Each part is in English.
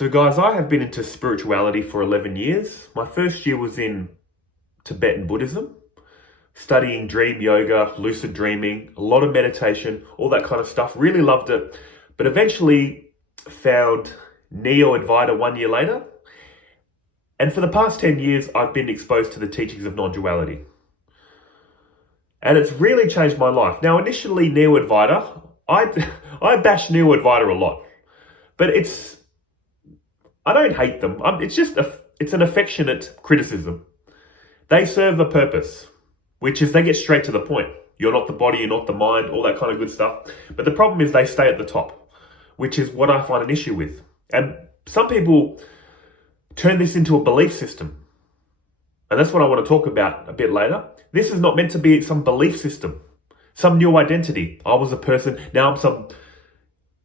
So guys, I have been into spirituality for 11 years. My first year was in Tibetan Buddhism, studying dream yoga, lucid dreaming, a lot of meditation, all that kind of stuff. Really loved it, but eventually found Neo-Advaita 1 year later. And for the past 10 years, I've been exposed to the teachings of non-duality. And it's really changed my life. Now, initially, Neo-Advaita, I bash Neo-Advaita a lot, but I don't hate them. It's an affectionate criticism. They serve a purpose, which is they get straight to the point. You're not the body, you're not the mind, all that kind of good stuff. But the problem is they stay at the top, which is what I find an issue with. And some people turn this into a belief system. And that's what I want to talk about a bit later. This is not meant to be some belief system, some new identity. I was a person, now I'm some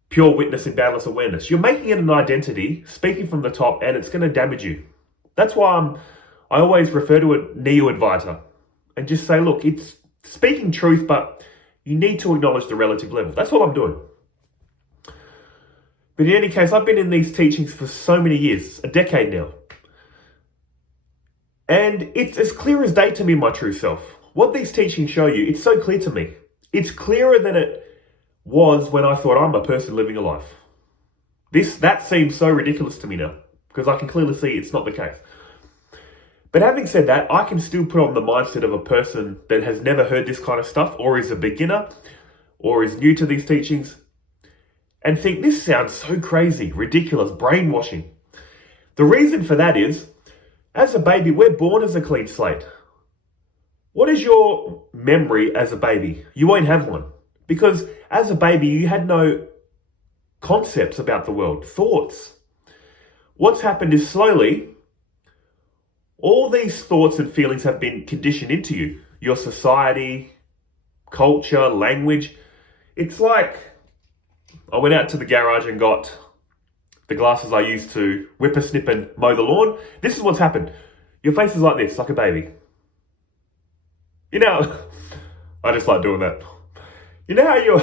pure witness in boundless awareness. You're making it an identity, speaking from the top, and it's going to damage you. That's why I always refer to it Neo-Advaita and just say, look, it's speaking truth, but you need to acknowledge the relative level. That's all I'm doing. But in any case, I've been in these teachings for so many years, a decade now. And it's as clear as day to me, my true self. What these teachings show you, it's so clear to me. It's clearer than it was when I thought I'm a person living a life. That seems so ridiculous to me now, because I can clearly see it's not the case. But having said that, I can still put on the mindset of a person that has never heard this kind of stuff, or is a beginner, or is new to these teachings, and think this sounds so crazy, ridiculous, brainwashing. The reason for that is, as a baby, we're born as a clean slate. What is your memory as a baby? You won't have one. Because as a baby, you had no concepts about the world, thoughts. What's happened is slowly, all these thoughts and feelings have been conditioned into you. Your society, culture, language. It's like I went out to the garage and got the glasses I used to whippersnip and mow the lawn. This is what's happened. Your face is like this, like a baby. You know, I just like doing that. You know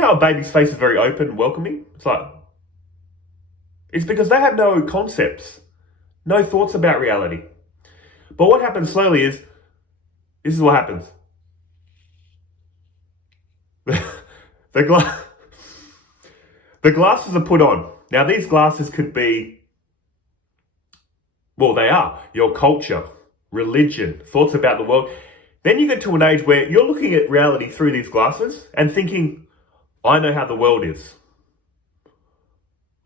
how a baby's face is very open and welcoming? It's because they have no concepts, no thoughts about reality. But what happens slowly is, this is what happens. The glasses are put on. Now these glasses could be, well, they are your culture, religion, thoughts about the world. Then you get to an age where you're looking at reality through these glasses and thinking, I know how the world is.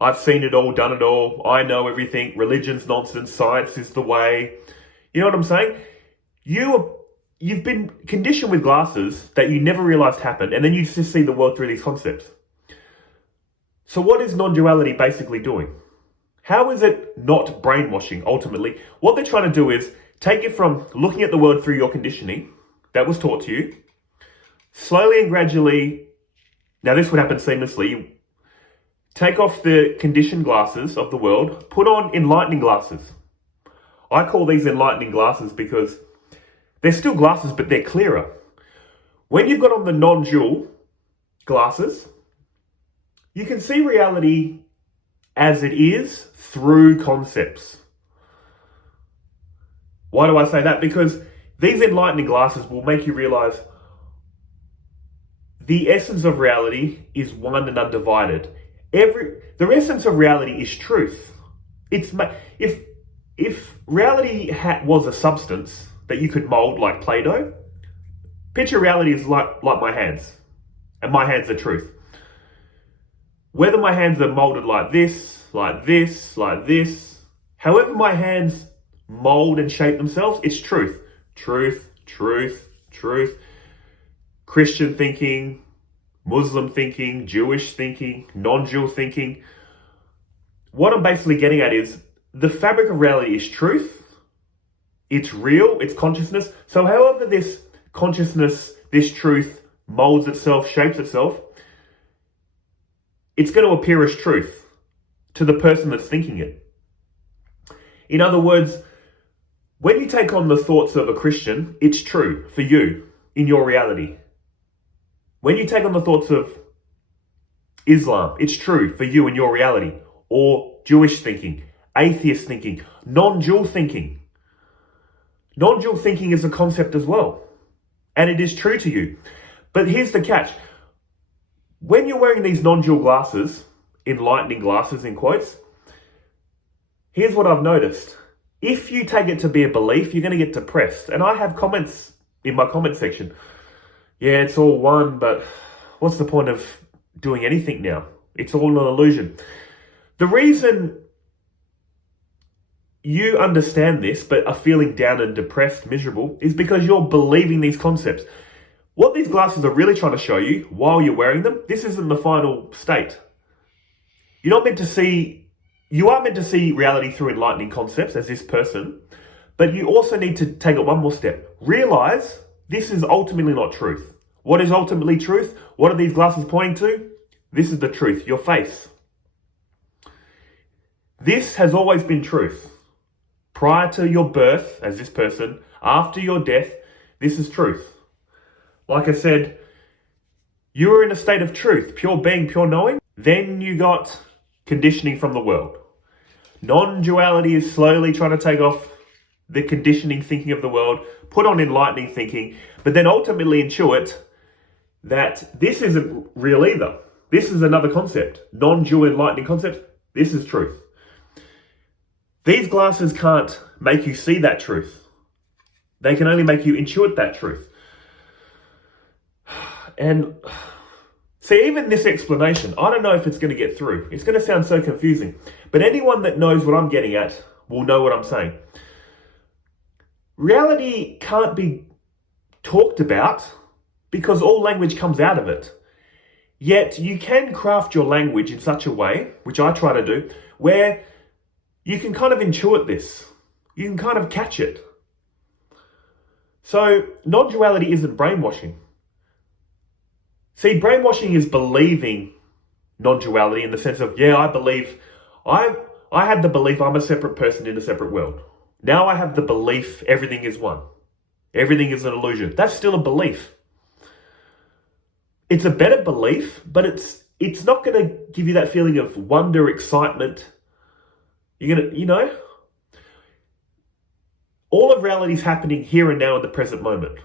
I've seen it all, done it all. I know everything. Religion's nonsense. Science is the way. You know what I'm saying? You've been conditioned with glasses that you never realized happened, and then you just see the world through these concepts. So what is non-duality basically doing? How is it not brainwashing, ultimately? What they're trying to do is take it from looking at the world through your conditioning that was taught to you, slowly and gradually. Now this would happen seamlessly. You take off the conditioned glasses of the world, put on enlightening glasses. I call these enlightening glasses because they're still glasses, but they're clearer. When you've got on the non-dual glasses, you can see reality as it is through concepts. Why do I say that? Because these enlightening glasses will make you realize the essence of reality is one and undivided. The essence of reality is truth. If reality was a substance that you could mold like Play-Doh, picture reality is like my hands, and my hands are truth. Whether my hands are molded like this, like this, like this, however my hands mold and shape themselves, it's truth. Truth, truth, truth. Christian thinking, Muslim thinking, Jewish thinking, non-Jew thinking. What I'm basically getting at is the fabric of reality is truth. It's real, it's consciousness. So however this consciousness, this truth molds itself, shapes itself, it's going to appear as truth to the person that's thinking it. In other words, when you take on the thoughts of a Christian, it's true for you in your reality. When you take on the thoughts of Islam, it's true for you in your reality. or Jewish thinking, atheist thinking, non-dual thinking. Non-dual thinking is a concept as well, and it is true to you. But here's the catch. When you're wearing these non-dual glasses, enlightening glasses in quotes, here's what I've noticed. If you take it to be a belief, you're going to get depressed. And I have comments in my comment section. Yeah, it's all one, but what's the point of doing anything now? It's all an illusion. The reason you understand this but are feeling down and depressed, miserable, is because you're believing these concepts. What these glasses are really trying to show you while you're wearing them, this isn't the final state. You are meant to see reality through enlightening concepts as this person, but you also need to take it one more step. Realize this is ultimately not truth. What is ultimately truth? What are these glasses pointing to? This is the truth, your face. This has always been truth. Prior to your birth as this person, after your death, this is truth. Like I said, you were in a state of truth, pure being, pure knowing. Then you got conditioning from the world. Non-duality is slowly trying to take off the conditioning thinking of the world, put on enlightening thinking, but then ultimately intuit that this isn't real either. This is another concept. Non-dual enlightening concept. This is truth. These glasses can't make you see that truth. They can only make you intuit that truth. And see, even this explanation, I don't know if it's going to get through. It's going to sound so confusing. But anyone that knows what I'm getting at will know what I'm saying. Reality can't be talked about because all language comes out of it. Yet you can craft your language in such a way, which I try to do, where you can kind of intuit this. You can kind of catch it. So non-duality isn't brainwashing. See, brainwashing is believing non-duality in the sense of, yeah, I had the belief I'm a separate person in a separate world. Now I have the belief everything is one. Everything is an illusion. That's still a belief. It's a better belief, but it's not going to give you that feeling of wonder, excitement. You're going to, all of reality is happening here and now in the present moment.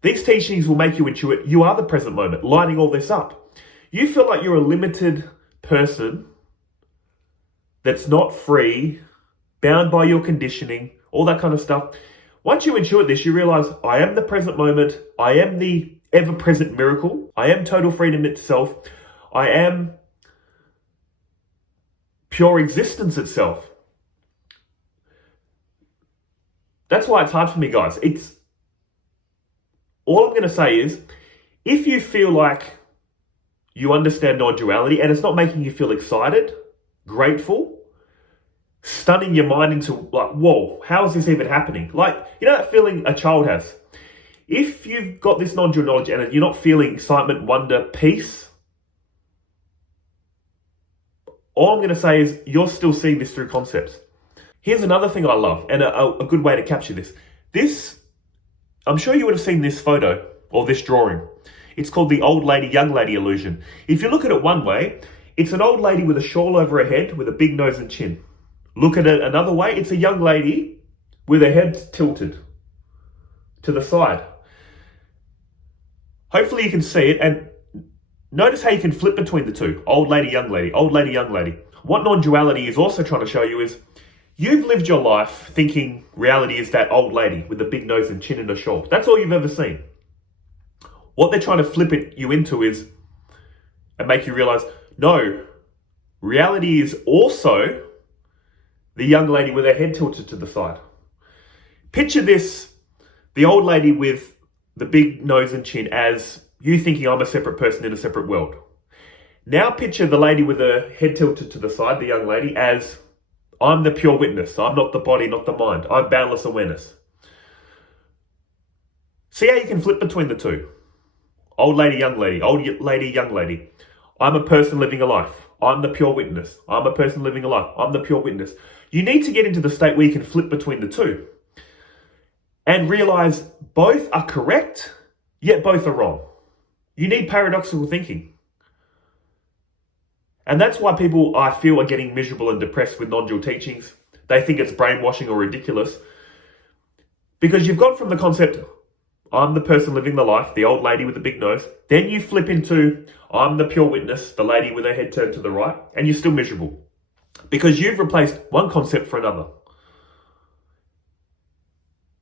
These teachings will make you intuit you are the present moment, lighting all this up. You feel like you're a limited person that's not free, bound by your conditioning, all that kind of stuff. Once you intuit this, you realize I am the present moment. I am the ever-present miracle. I am total freedom itself. I am pure existence itself. That's why it's hard for me, guys. All I'm going to say is, if you feel like you understand non-duality and it's not making you feel excited, grateful, stunning your mind into like, whoa, how is this even happening? Like, that feeling a child has. If you've got this non-dual knowledge and you're not feeling excitement, wonder, peace, all I'm going to say is you're still seeing this through concepts. Here's another thing I love and a good way to capture this. I'm sure you would have seen this photo or this drawing. It's called the old lady, young lady illusion. If you look at it one way, it's an old lady with a shawl over her head with a big nose and chin. Look at it another way, it's a young lady with her head tilted to the side. Hopefully you can see it and notice how you can flip between the two. Old lady, young lady, old lady, young lady. What non-duality is also trying to show you is you've lived your life thinking reality is that old lady with a big nose and chin and a shawl. That's all you've ever seen. What they're trying to flip you into is, and make you realize, no, reality is also the young lady with her head tilted to the side. Picture this, the old lady with the big nose and chin as you thinking I'm a separate person in a separate world. Now picture the lady with her head tilted to the side, the young lady, as I'm the pure witness. I'm not the body, not the mind. I'm boundless awareness. See how you can flip between the two. Old lady, young lady. Old lady, young lady. I'm a person living a life. I'm the pure witness. I'm a person living a life. I'm the pure witness. You need to get into the state where you can flip between the two and realize both are correct, yet both are wrong. You need paradoxical thinking. And that's why people, I feel, are getting miserable and depressed with non-dual teachings. They think it's brainwashing or ridiculous. Because you've gone from the concept, I'm the person living the life, the old lady with the big nose. Then you flip into, I'm the pure witness, the lady with her head turned to the right, and you're still miserable. Because you've replaced one concept for another.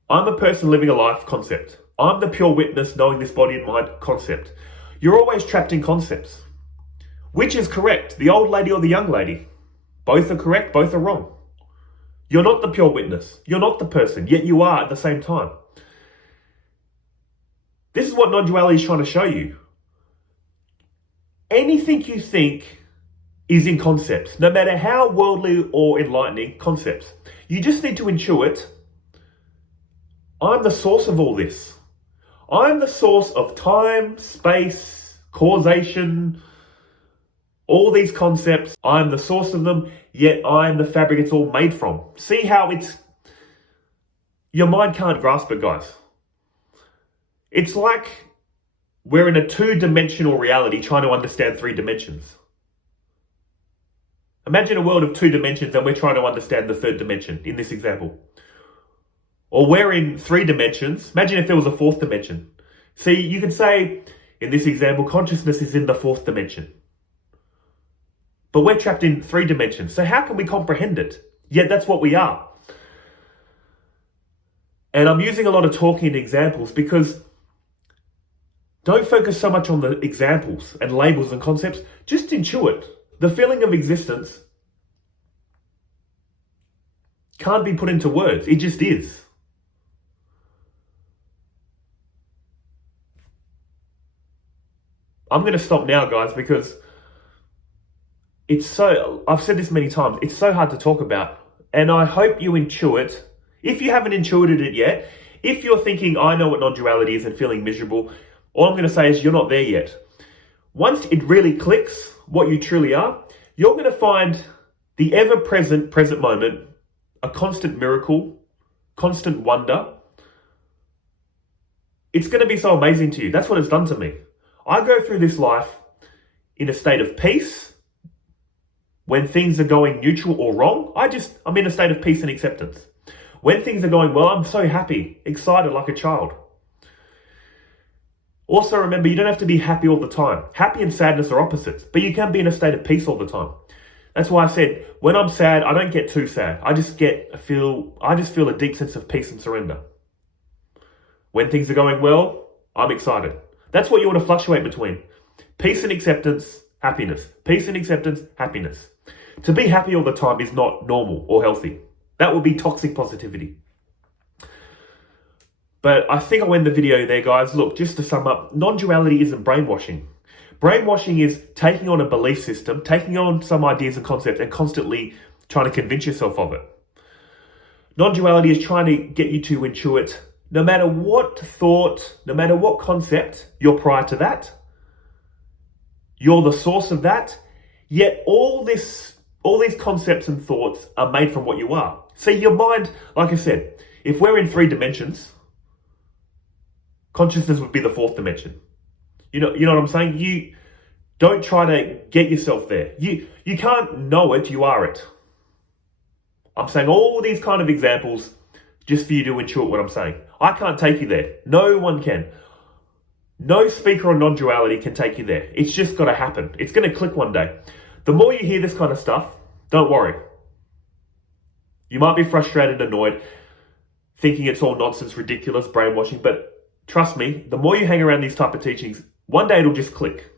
I'm a person living a life concept. I'm the pure witness knowing this body and mind concept. You're always trapped in concepts. Which is correct, the old lady or the young lady? Both are correct, both are wrong. You're not the pure witness. You're not the person, yet you are at the same time. This is what non-duality is trying to show you. Anything you think is in concepts, no matter how worldly or enlightening concepts. You just need to intuit, I'm the source of all this. I'm the source of time, space, causation, all these concepts. I'm the source of them, yet I'm the fabric it's all made from. See how your mind can't grasp it, guys. It's like we're in a two-dimensional reality trying to understand three dimensions. Imagine a world of two dimensions and we're trying to understand the third dimension in this example. Or we're in three dimensions. Imagine if there was a fourth dimension. See, you could say, in this example, consciousness is in the fourth dimension. But we're trapped in three dimensions. So how can we comprehend it? Yet that's what we are. And I'm using a lot of talking and examples because don't focus so much on the examples and labels and concepts. Just intuit. The feeling of existence can't be put into words. It just is. I'm going to stop now, guys, because I've said this many times, it's so hard to talk about. And I hope you intuit. If you haven't intuited it yet, if you're thinking, I know what non-duality is and feeling miserable, all I'm going to say is you're not there yet. Once it really clicks what you truly are, you're going to find the ever-present, present moment a constant miracle, constant wonder. It's going to be so amazing to you. That's what it's done to me. I go through this life in a state of peace. When things are going neutral or wrong, I'm in a state of peace and acceptance. When things are going well, I'm so happy, excited like a child. Also remember, you don't have to be happy all the time. Happy and sadness are opposites, but you can be in a state of peace all the time. That's why I said, when I'm sad, I don't get too sad. I just feel a deep sense of peace and surrender. When things are going well, I'm excited. That's what you want to fluctuate between. Peace and acceptance, happiness. Peace and acceptance, happiness. To be happy all the time is not normal or healthy. That would be toxic positivity. But I think I'll end the video there, guys. Look, just to sum up, non-duality isn't brainwashing. Brainwashing is taking on a belief system, taking on some ideas and concepts and constantly trying to convince yourself of it. Non-duality is trying to get you to intuit, no matter what thought, no matter what concept you're prior to that, you're the source of that, yet all these concepts and thoughts are made from what you are. See, your mind, like I said, if we're in three dimensions, consciousness would be the fourth dimension. You know what I'm saying? You don't try to get yourself there. You can't know it, you are it. I'm saying all these kind of examples just for you to intuit what I'm saying. I can't take you there. No one can. No speaker on non-duality can take you there. It's just got to happen. It's going to click one day. The more you hear this kind of stuff, don't worry. You might be frustrated, annoyed, thinking it's all nonsense, ridiculous, brainwashing, but trust me, the more you hang around these type of teachings, one day it'll just click.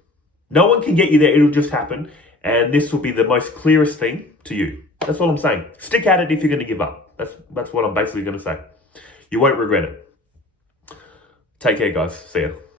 No one can get you there, it'll just happen, and this will be the most clearest thing to you. That's what I'm saying. Stick at it if you're going to give up. That's what I'm basically going to say. You won't regret it. Take care, guys. See ya.